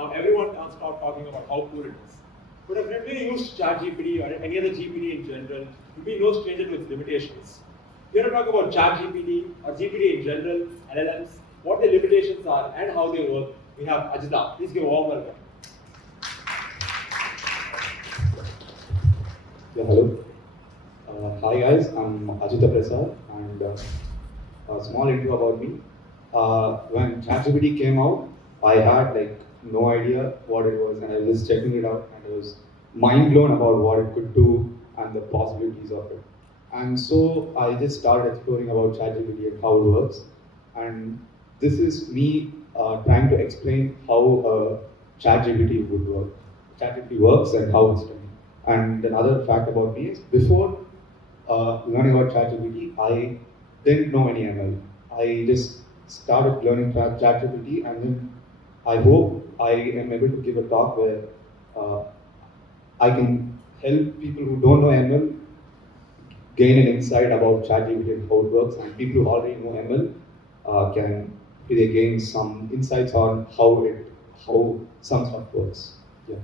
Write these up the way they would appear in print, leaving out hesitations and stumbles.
Now everyone can't start talking about how cool it is. But if you really use ChatGPT or any other GPT in general, you'll be no stranger to its limitations. Here to talk about ChatGPT or GPT in general, LLMs, what the limitations are and how they work, we have Ajitha. Please give a warm welcome. Yeah, hello. Hi guys, I'm Ajitha Prasad, and a small intro about me. When ChatGPT came out, I had no idea what it was, and I was just checking it out, and I was mind blown about what it could do and the possibilities of it. And so I just started exploring about ChatGPT and how it works. And this is me trying to explain how ChatGPT would work. ChatGPT works and how it's done. And another fact about me is before learning about ChatGPT, I didn't know any ML. I just started learning ChatGPT, and then I hope I am able to give a talk where uh, I can help people who don't know ML gain an insight about ChatGPT and how it works, and people who already know ML can they gain some insights on how some stuff works. Yeah.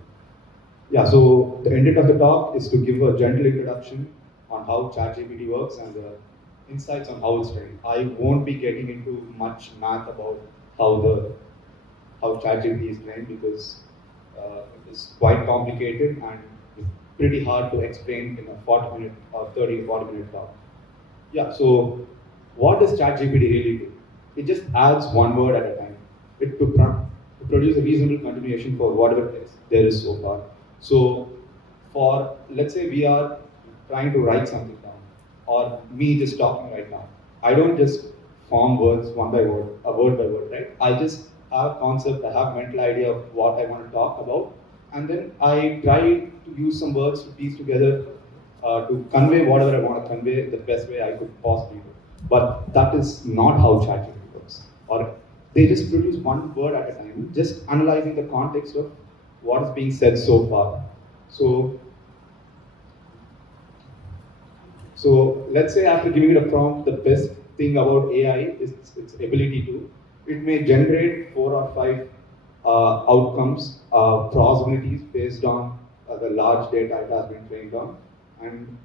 Yeah, so the intent of the talk is to give a gentle introduction on how ChatGPT works and the insights on how it's trained. I won't be getting into much math about how ChatGPT is trained because it is quite complicated and it's pretty hard to explain in a 40-minute or 30 or 40-minute talk. Yeah, so what does ChatGPT really do? It just adds one word at a time. To produce a reasonable continuation for whatever text there is so far. So, for let's say we are trying to write something down, or me just talking right now. I don't just form words one by word, a word by word, right? I just have a concept, I have mental idea of what I want to talk about, and then I try to use some words to piece together to convey whatever I want to convey the best way I could possibly do. But that is not how ChatGPT works. Or they just produce one word at a time, just analyzing the context of what is being said so far. So, so let's say after giving it a prompt, the best thing about AI is its ability to, it may generate 4 or 5 outcomes, probabilities based on the large data it has been trained on, and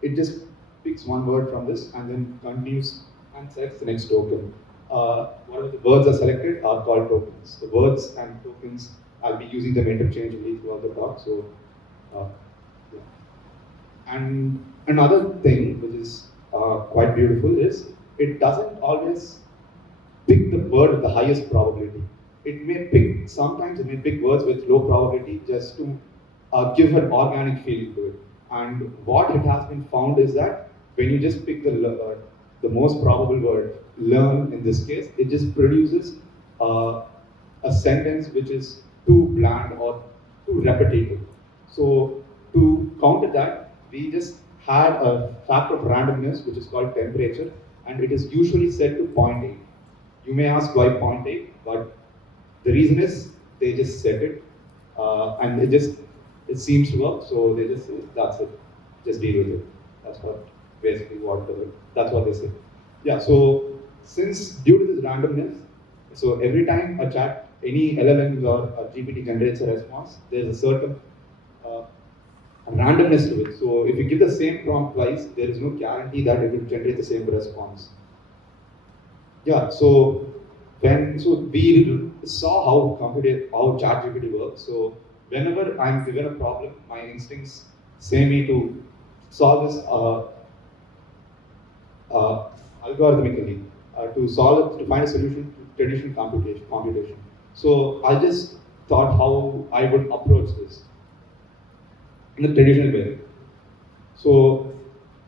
it just picks one word from this and then continues and selects the next token. Whatever the words are selected are called tokens. The words and tokens, I'll be using them interchangeably throughout the talk. So, uh, yeah. And another thing which is quite beautiful is it doesn't always pick the word with the highest probability. Sometimes it may pick words with low probability just to give an organic feeling to it. And what it has been found is that when you just pick the most probable word, learn in this case, it just produces a sentence which is too bland or too repetitive. So to counter that, we just had a factor of randomness which is called temperature, and it is usually set to 0.8. You may ask why 0.8, but the reason is they just set it, and it seems to work. So they just say that's it, just deal with it. That's what basically that's what they say. Yeah. So since due to this randomness, so every time any LLM or a GPT generates a response, there's a certain uh, randomness to it. So if you give the same prompt twice, there is no guarantee that it will generate the same response. Yeah, so we saw how ChatGPT works. So whenever I'm given a problem, my instincts say me to solve this algorithmically to find a solution to traditional computation. So I just thought how I would approach this in a traditional way. So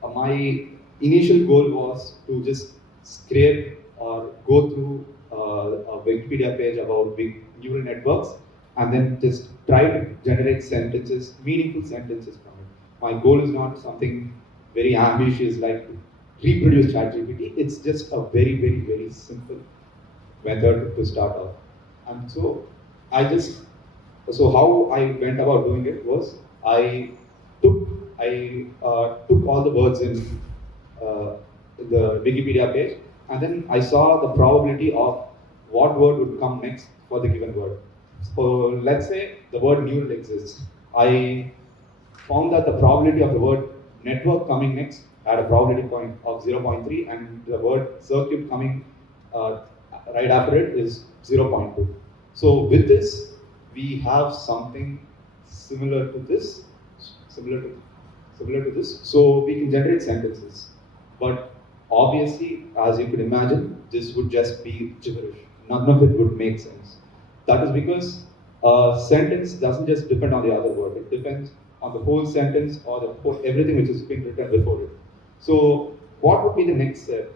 my initial goal was to just scrape or go through a Wikipedia page about big neural networks and then just try to generate sentences, meaningful sentences from it. My goal is not something very ambitious like to reproduce ChatGPT. It's just a very, very, very simple method to start off. And so so how I went about doing it was took took all the words uh, in the Wikipedia page, and then I saw the probability of what word would come next for the given word. So let's say the word neural exists. I found that the probability of the word network coming next had a probability point of 0.3, and the word circuit coming uh, right after it is 0.2. So with this, we have something similar to this, similar to similar to this. So we can generate sentences, but obviously, as you could imagine, this would just be gibberish. None of it would make sense. That is because a sentence doesn't just depend on the other word. It depends on the whole sentence or the whole, everything which is being written before it. So what would be the next step?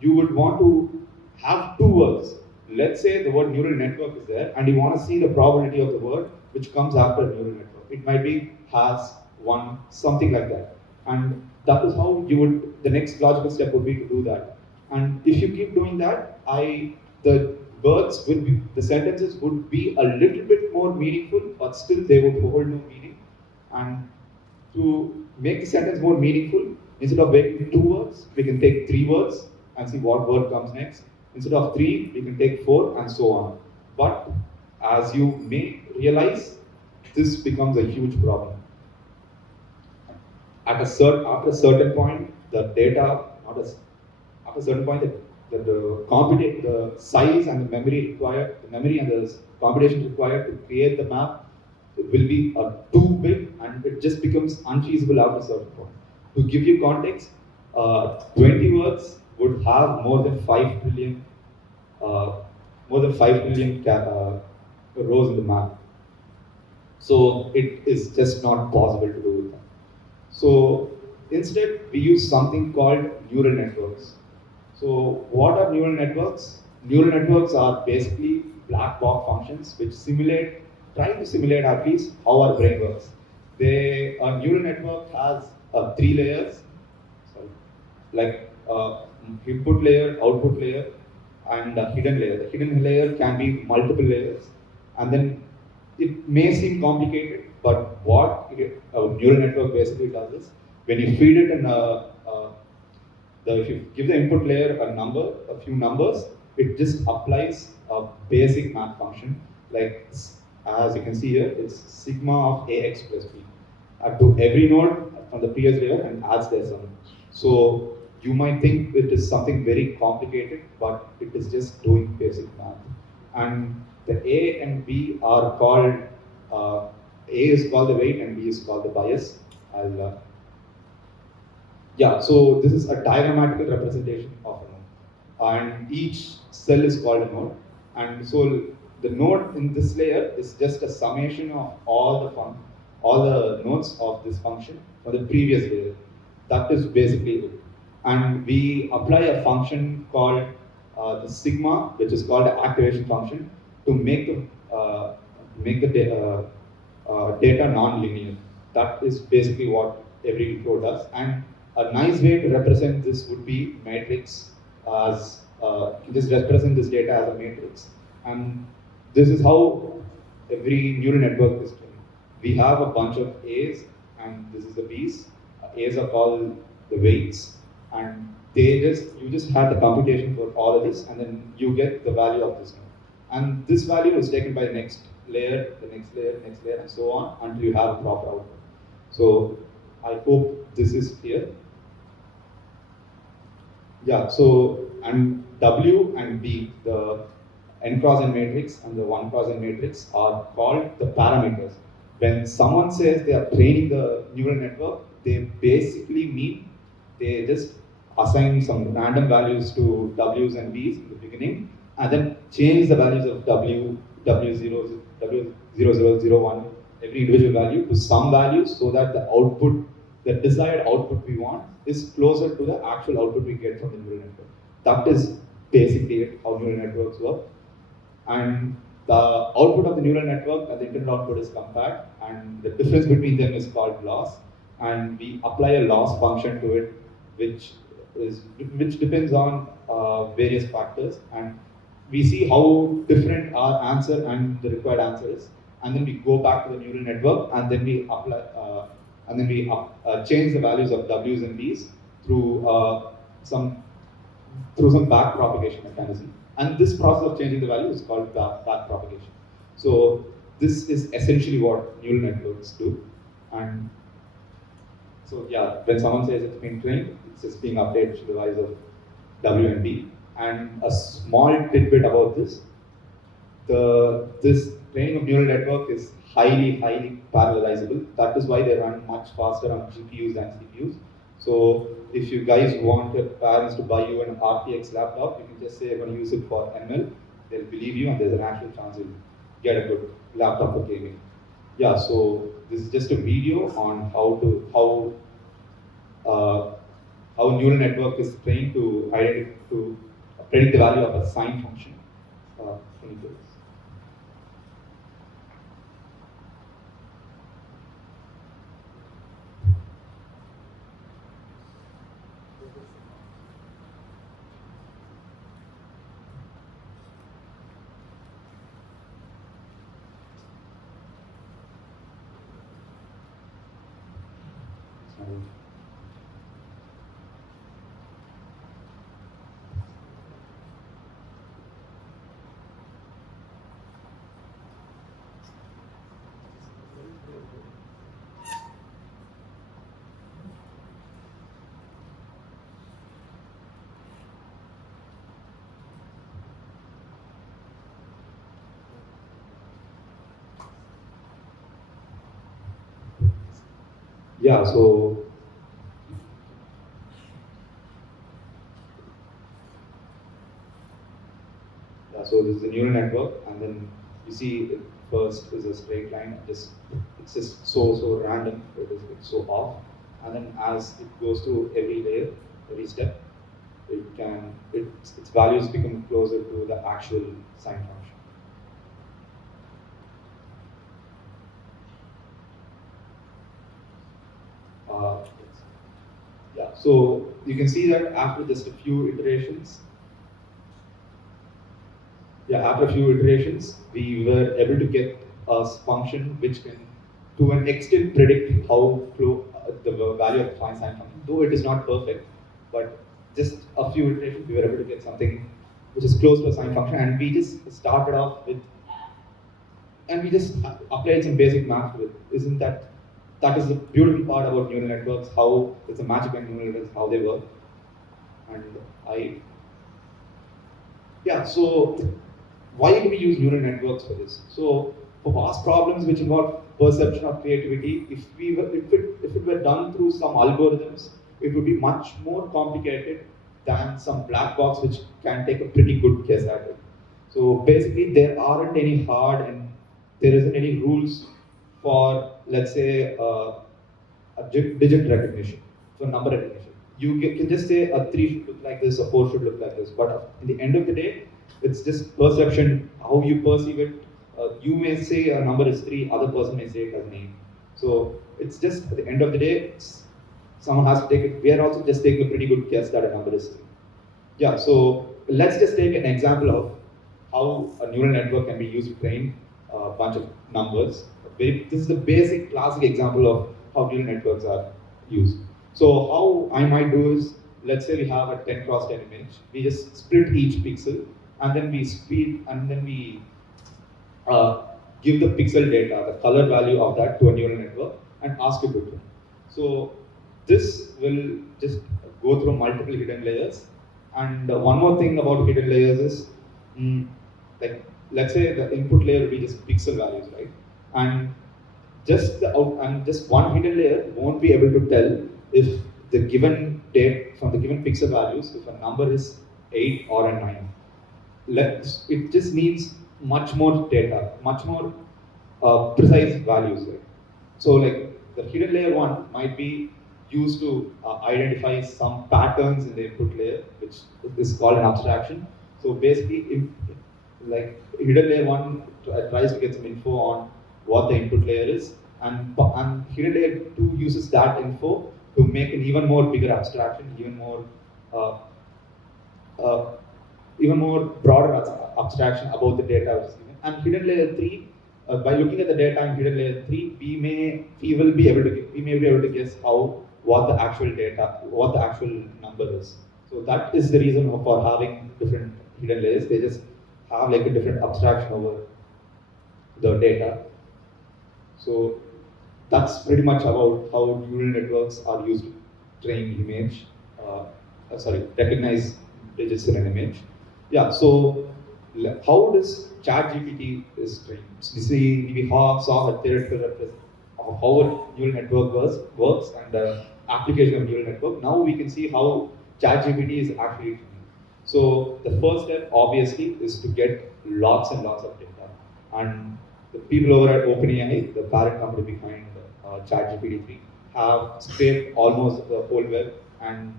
You would want to have two words. Let's say the word neural network is there, and you want to see the probability of the word which comes after neural network. It might be has, one, something like that. And that is how you would, the next logical step would be to do that. And if you keep doing that, the words will be, the sentences would be a little bit more meaningful, but still they would hold no meaning. And to make the sentence more meaningful, instead of making two words, we can take three words and see what word comes next. Instead of three, we can take four and so on. But as you may realize, this becomes a huge problem. After a certain point, the data, not a, after a certain point, the size and the memory required, the memory and the computation required to create the map will be too big, and it just becomes unfeasible after a certain point. To give you context, 20 words would have more than 5 trillion, rows in the map. So it is just not possible to do it. So instead, we use something called neural networks. So what are neural networks? Neural networks are basically black box functions which try to simulate at least how our brain works. A neural network has three layers, sorry, like input layer, output layer, and a hidden layer. The hidden layer can be multiple layers, and then it may seem complicated, but what a neural network basically does is when you feed it if you give the input layer a few numbers, it just applies a basic math function. Like as you can see here, it's sigma of ax plus b to every node from the previous layer and adds their sum. So you might think it is something very complicated, but it is just doing basic math. And the A and B are called, A is called the weight and B is called the bias. Yeah, so this is a diagrammatical representation of a node. And each cell is called a node. And so the node in this layer is just a summation of all the nodes of this function for the previous layer. That is basically it. And we apply a function called the sigma, which is called the activation function, to make the data non-linear. That is basically what every flow does. And a nice way to represent this would be matrix as just represent this data as a matrix. And this is how every neural network is trained. We have a bunch of A's and this is the B's. A's are called the weights, and you just have the computation for all of this, and then you get the value of this node. And this value is taken by the next layer, the next layer, next layer, and so on until you have a proper output. So I hope this is clear. Yeah, so and W and B, the n cross n matrix and the 1 cross n matrix are called the parameters. When someone says they are training the neural network, they basically mean they just assign some random values to W's and B's in the beginning, and then change the values of W0, W0001, every individual value to some values so that the desired output we want is closer to the actual output we get from the neural network. That is basically it, how neural networks work. And the output of the neural network and the intended output is compared, and the difference between them is called loss. And we apply a loss function to it, which depends on various factors. And we see how different our answer and the required answer is, and then we go back to the neural network, and then we apply, change the values of W's and B's through some back propagation mechanism. And this process of changing the value is called back propagation. So this is essentially what neural networks do. And so yeah, when someone says it's being trained, it's just being updated to the rise of WNB. And a small tidbit about this, this training of neural network is highly parallelizable. That is why they run much faster on GPUs than CPUs. So if you guys want your parents to buy you an RTX laptop, you can just say I'm going to use it for ML. They'll believe you, and there's an actual chance you'll get a good laptop for gaming. Yeah. So this is just a video on uh, how neural network is trained to predict the value of a sine function. Can you please? Yeah, so this is a neural network, and then you see it first is a straight line. It's just so random. It's so off, and then as it goes through every layer, every step, its values become closer to the actual sine function. Yeah, so you can see that after just a few iterations, after a few iterations, we were able to get a function which can, to an extent, predict how the value of the sine function. Though it is not perfect, but just a few iterations, we were able to get something which is close to a sine function, and we just started off with, and we just applied some basic math with. Isn't that is the beautiful part about neural networks? How it's a magic in neural networks, how they work, and so why do we use neural networks for this? So for vast problems which involve perception or creativity, if it were done through some algorithms, it would be much more complicated than some black box which can take a pretty good guess at it. So basically, there aren't any hard and there isn't any rules for, let's say, a digit recognition, for number recognition. You can just say a 3 should look like this, a 4 should look like this, but in the end of the day, it's just perception, how you perceive it. You may say a number is 3, other person may say it as an 8. So it's just, at the end of the day, someone has to take it. We are also just taking a pretty good guess that a number is 3. Yeah, so let's just take an example of how a neural network can be used to train a bunch of numbers. This is the basic classic example of how neural networks are used. So how I might do is, let's say we have a 10 cross 10 image. We just split each pixel, and then we give the pixel data, the color value of that, to a neural network and ask it to train. So this will just go through multiple hidden layers. And one more thing about hidden layers is, like, let's say the input layer will be just pixel values, right? And just one hidden layer won't be able to tell if the given date from the given pixel values, if a number is 8 or a 9. It just needs much more data, much more precise values. Right? So like the hidden layer one might be used to identify some patterns in the input layer, which is called an abstraction. So basically, like hidden layer one tries to get some info on what the input layer is, and hidden layer two uses that info to make an even more bigger abstraction, uh, uh, even more broader abstraction about the data which is given. And hidden layer 3, by looking at the data in hidden layer 3, we may be able to guess what the actual number is. So that is the reason for having different hidden layers. They just have like a different abstraction over the data. So that's pretty much about how neural networks are used to train image, recognize digits in an image. Yeah, so how does ChatGPT is trained? We saw a theoretical representation of how a neural network works and the application of neural network. Now we can see how ChatGPT is actually trained. So the first step, obviously, is to get lots and lots of data. And the people over at OpenAI, the parent company behind ChatGPT 3, have scraped almost the whole web and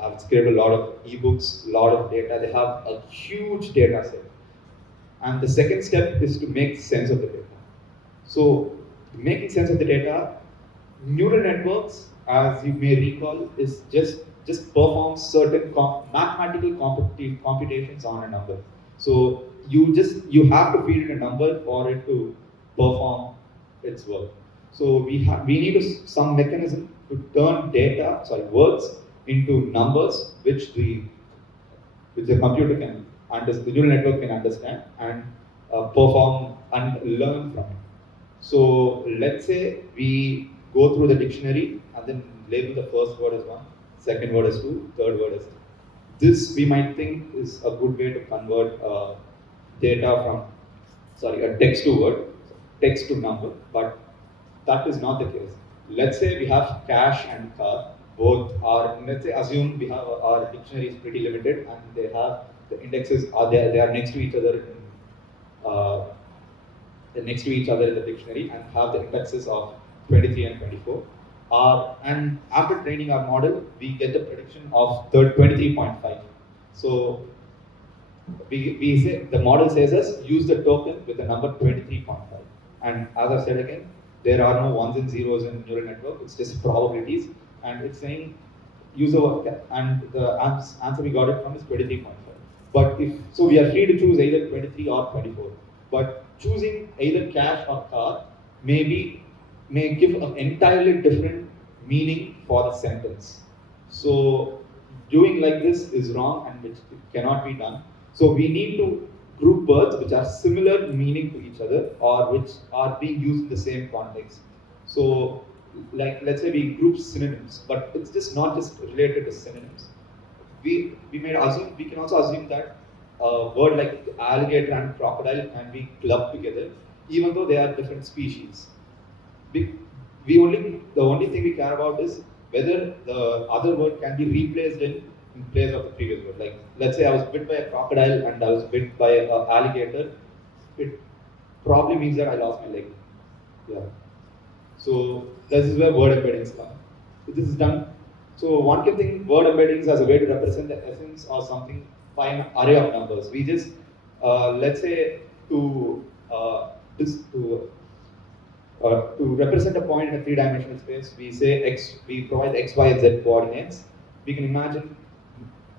have scraped a lot of ebooks, a lot of data. They have a huge data set. And the second step is to make sense of the data. So, making sense of the data, neural networks, as you may recall, is just perform certain mathematical computations on a number. So you have to feed it a number for it to perform its work. So we need some mechanism to turn words into numbers, which the computer can understand, the neural network can understand and perform and learn from it. So let's say we go through the dictionary and then label the first word as one, second word as two, third word as three. This we might think is a good way to convert data from, a text to word, text to number, but that is not the case. Let's say we have cash and car, both are, let's say assume we have our dictionary is pretty limited and they have the indexes are there, they are next to each other uh, in the dictionary and have the indexes of 23 and 24. And after training our model, we get the prediction of 23.5. So we say the model says us use the token with the number 23.5. And as I said again, there are no ones and zeros in neural network. It's just probabilities, and it's saying use and the answer we got it from is 23.5. But if so, we are free to choose either 23 or 24. But choosing either cash or car may give an entirely different meaning for the sentence. So doing like this is wrong and which cannot be done. So we need to group words which are similar meaning to each other or which are being used in the same context. So like let's say we group synonyms, but it's just not just related to synonyms. We can also assume that a word like alligator and crocodile can be clubbed together, even though they are different species. The only thing we care about is whether the other word can be replaced in place of the previous word. Like let's say I was bit by a crocodile and I was bit by an alligator, it probably means that I lost my leg. Yeah. So this is where word embeddings come. This is done. So one can think word embeddings as a way to represent the essence or something by an array of numbers. We just let's say to represent a point in a three-dimensional space, we provide x, y, and z coordinates. We can imagine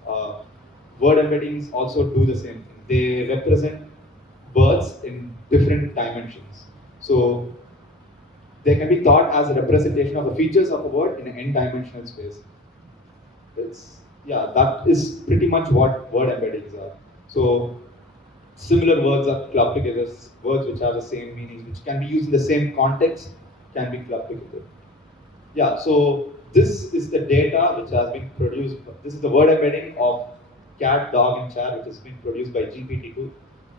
word embeddings also do the same thing. They represent words in different dimensions. So they can be thought as a representation of the features of a word in an n-dimensional space. That is pretty much what word embeddings are. So similar words are clubbed together, words which have the same meanings, which can be used in the same context, can be clubbed together. Yeah, so this is the data which has been produced. This is the word embedding of cat, dog, and chair, which has been produced by GPT-2.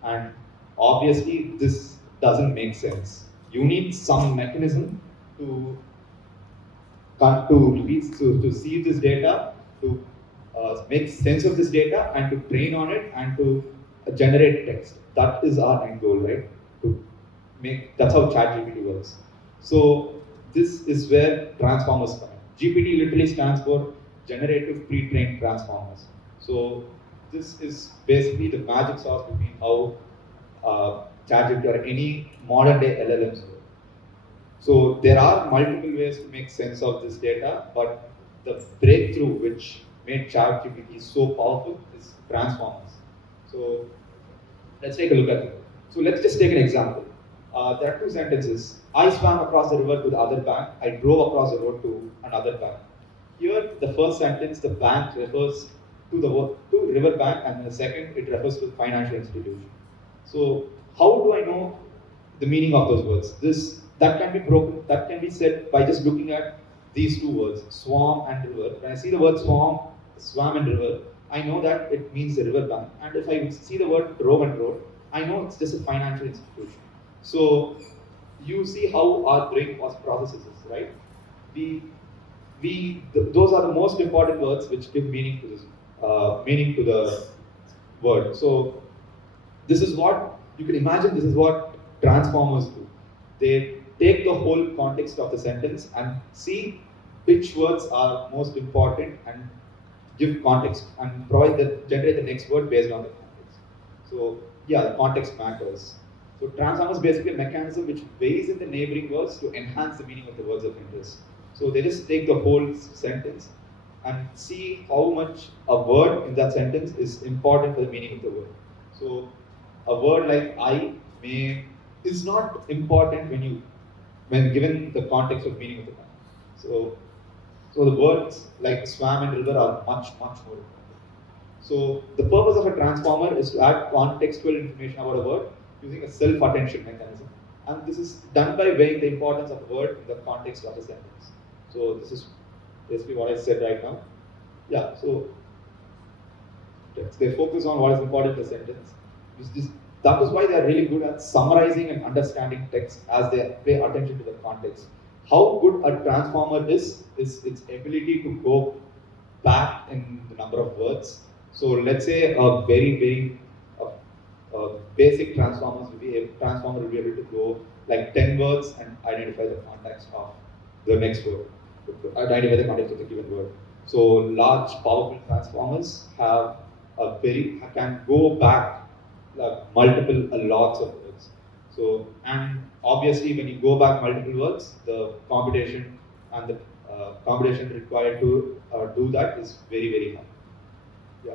And obviously, this doesn't make sense. You need some mechanism to see this data, to make sense of this data, and to train on it, and to generate text. That is our end goal, right? That's how ChatGPT works. So this is where transformers come in. GPT literally stands for generative pre-trained transformers. So this is basically the magic sauce between how ChatGPT or any modern day LLMs work. So there are multiple ways to make sense of this data, but the breakthrough which made ChatGPT so powerful is transformers. So let's take a look at it. So let's just take an example. There are two sentences. I swam across the river to the other bank. I drove across the road to another bank. Here, the first sentence, the bank refers to river bank, and the second, it refers to financial institution. So how do I know the meaning of those words. This that can be broken. That can be said by just looking at these two words, swarm and river. When I see the word swarm, swam and river, I know that it means the river bank. And if I see the word row and road, I know it's just a financial institution. So you see how our brain processes this, right? We those are the most important words which give meaning to this meaning to the word. So this is what you can imagine. This is what transformers do. They take the whole context of the sentence and see which words are most important and give context and generate the next word based on the context. So yeah, the context matters. So transform is basically a mechanism which weighs in the neighboring words to enhance the meaning of the words of interest. So they just take the whole sentence and see how much a word in that sentence is important for the meaning of the word. So a word like I may is not important when given the context of meaning of the word. So the words like swam and river are much more important. So the purpose of a transformer is to add contextual information about a word using a self-attention mechanism. And this is done by weighing the importance of a word in the context of a sentence. So this is basically what I said right now. Yeah, so they focus on what is important in the sentence. That is why they are really good at summarizing and understanding text as they pay attention to the context. How good a transformer is its ability to go back in the number of words. So let's say a very basic transformer will be able to go like 10 words and identify the context of the next word, identify the context of the given word. So large powerful transformers can go back multiple lots of words. So and obviously when you go back multiple words, the computation and the computation required to do that is very high. Yeah.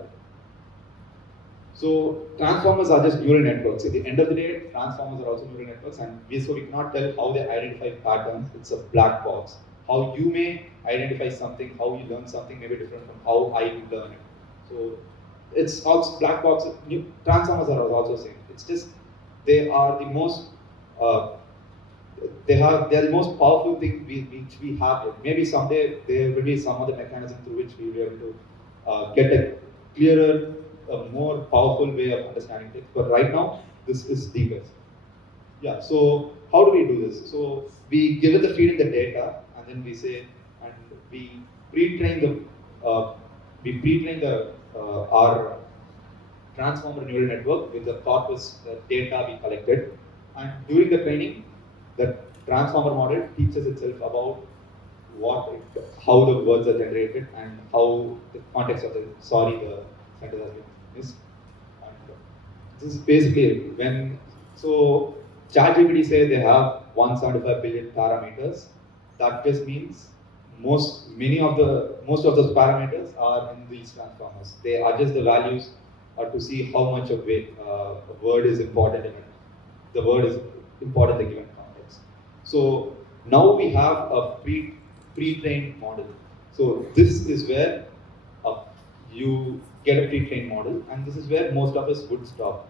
So transformers are just neural networks. At the end of the day, transformers are also neural networks, and so we cannot tell how they identify patterns. It's a black box. How you may identify something, how you learn something may be different from how I learn it. So it's also black box. Transformers are also same. It's just they are the most they are the most powerful thing which we have. Maybe someday there will be some other mechanism through which we will be able to get a clearer, more powerful way of understanding things. But right now, this is the best. Yeah. So how do we do this? So we give it the feed in the data, and then we say, and we pre-train our transformer neural network with the corpus data we collected, and during the training, the transformer model teaches itself about how the words are generated and how the context of the sentence has been missed. And this is basically it. So ChatGPT says they have 175 billion parameters. That just means most of those parameters are in these transformers. They adjust the values to see how much of a word is important in it. The word is important in the given context. So now we have a pre-trained model. So this is where you get a pre-trained model, and this is where most of us would stop.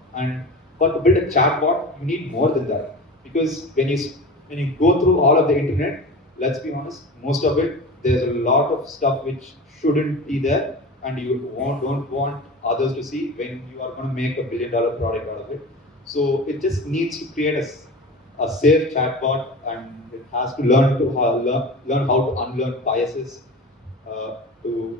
But to build a chatbot, you need more than that, because when you go through all of the internet, let's be honest, most of it there's a lot of stuff which shouldn't be there, and you don't want others to see when you are going to make $1 billion product out of it. So it just needs to create a safe chatbot, and it has to learn how to unlearn biases to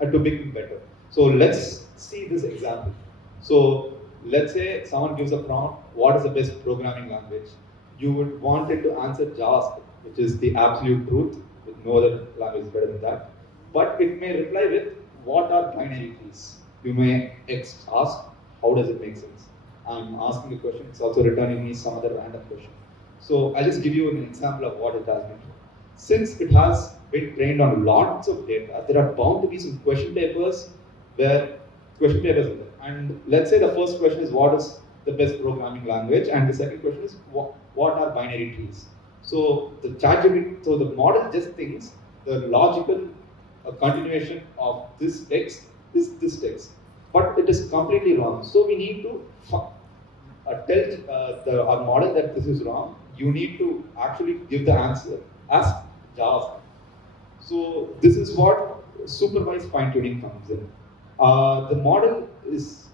become better. So let's see this example. So let's say someone gives a prompt, what is the best programming language? You would want it to answer JavaScript, which is the absolute truth, with no other language better than that. But it may reply with, what are binary keys? You may ask, how does it make sense? I'm asking a question, it's also returning me some other random question. So I'll just give you an example of what it has been. Since it has been trained on lots of data, there are bound to be some question papers in there. And let's say the first question is, what is the best programming language? And the second question is, what are binary trees? So the model just thinks the logical continuation of this text is this text. But it is completely wrong. So we need to tell our model that this is wrong, you need to actually give the answer as JavaScript. So this is what supervised fine-tuning comes in. The model is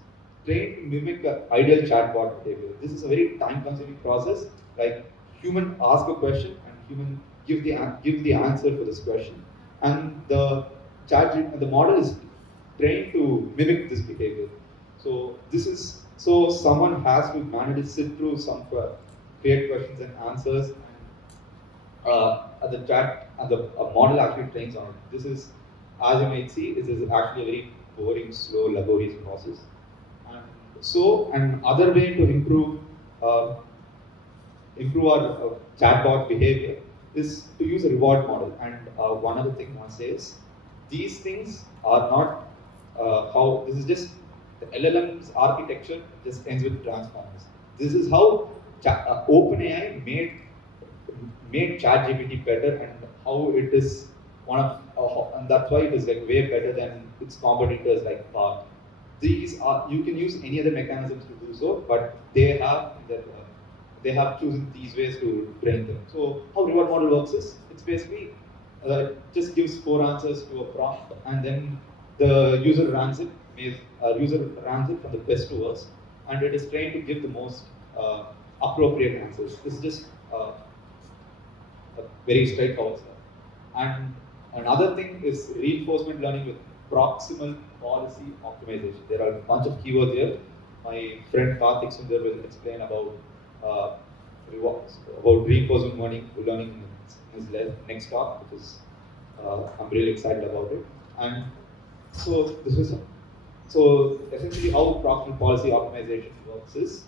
trained to mimic the ideal chatbot behavior. This is a very time-consuming process. Like human ask a question and human give the answer for this question, and the model is trained to mimic this behavior. So this is so someone has to manually sit through some create questions and answers, and the chat and the model actually trains on it. This is, as you might see, this is actually a very boring, slow, laborious process. And so, another way to uh, improve our chatbot behavior is to use a reward model. And one other thing I want to say is, these things are not how, this is just, the LLM's architecture just ends with transformers. This is how OpenAI made ChatGPT better, and how it is and that's why it is like way better than its competitors like Bard. These are, you can use any other mechanisms to do so, but they have chosen these ways to train them. So how reward model works is, it's basically just gives 4 answers to a prompt, and then the user runs it. User runs it from the best to worst, and it is trained to give the most appropriate answers. This is just a very straightforward stuff. And another thing is reinforcement learning with proximal policy optimization. There are a bunch of keywords here. My friend Karthik Sundar will explain about reinforcement learning in his next talk, which is I'm really excited about it. And so this is so essentially how proximal policy optimization works is,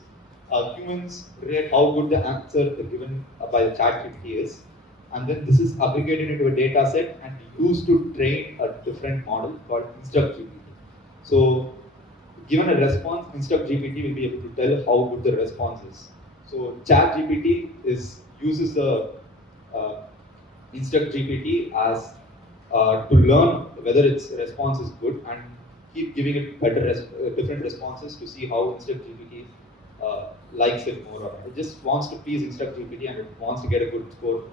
humans rate how good the answer given by the ChatGPT is, and then this is aggregated into a data set and used to train a different model called InstructGPT. So given a response, InstructGPT will be able to tell how good the response is. So ChatGPT uses the InstructGPT as to learn whether its response is good, and keep giving it different responses to see how InstructGPT likes it more or not. It just wants to please InstructGPT, and it wants to get a good score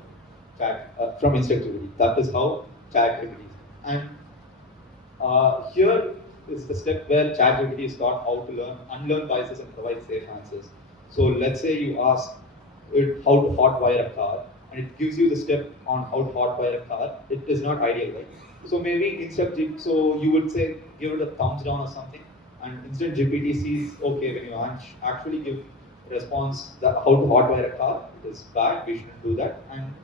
from InstructGPT. That is how ChatGPT is. And here is the step where ChatGPT is taught how to unlearn biases and provide safe answers. So let's say you ask it how to hotwire a car, and it gives you the step on how to hotwire a car. It is not ideal, right? So maybe so you would say give it a thumbs down or something, and Instant GPT sees, okay, when you actually give response how to hotwire a car, it is bad, we shouldn't do that. And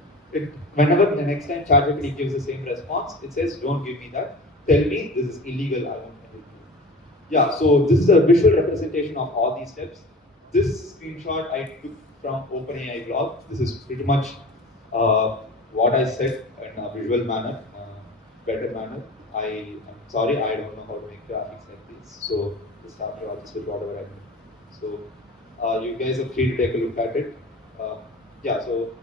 whenever the next time ChatGPT gives the same response, it says, don't give me that, tell me this is illegal, I won't help you. Yeah, so this is a visual representation of all these steps. This screenshot I took from OpenAI blog. This is pretty much what I said in a visual manner, better manner. I'm sorry, I don't know how to make graphics like this, so just have to adjust with whatever I do. So you guys are free to take a look at it. Yeah, so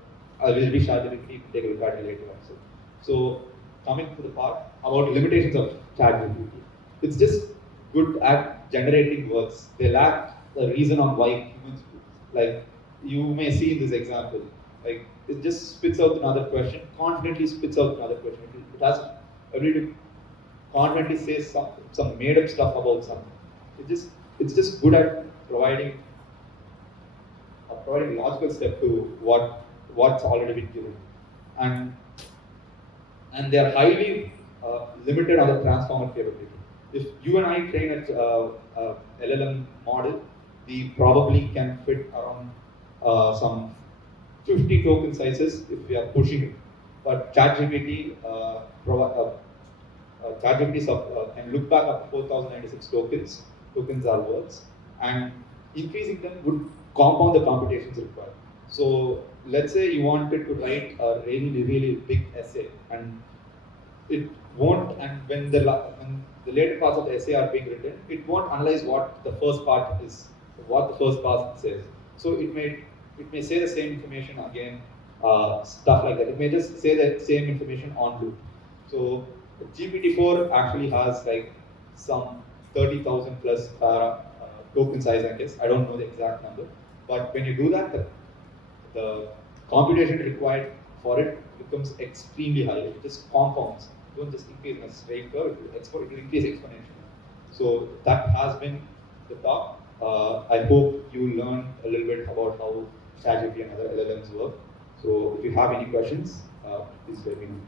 I will be sharing it. You can take a look at it later also. So coming to the part about limitations of ChatGPT, it's just good at generating words. They lack the reason on why humans do. Like you may see in this example, like it just spits out another question, confidently spits out another question. It has ability to confidently say some made up stuff about something. It's just good at providing logical step to what's already been given, and they are highly limited on the transformer capability. If you and I train a LLM model, we probably can fit around some 50 token sizes if we are pushing it. But ChatGPT can look back up to 4096 tokens. Tokens are words, and increasing them would compound the computations required. So let's say you wanted to write a really big essay, and it won't. And when the later parts of the essay are being written, it won't analyze what the first part is, what the first part says. So it may say the same information again, stuff like that. It may just say the same information on loop. So GPT-4 actually has like some 30,000 plus token size, I guess. I don't know the exact number. But when you do that, the computation required for it becomes extremely high. It just compounds. You don't just increase in a straight curve, it will increase exponentially. So that has been the talk. I hope you learned a little bit about how ChatGPT and other LLMs work. So if you have any questions, please let me know.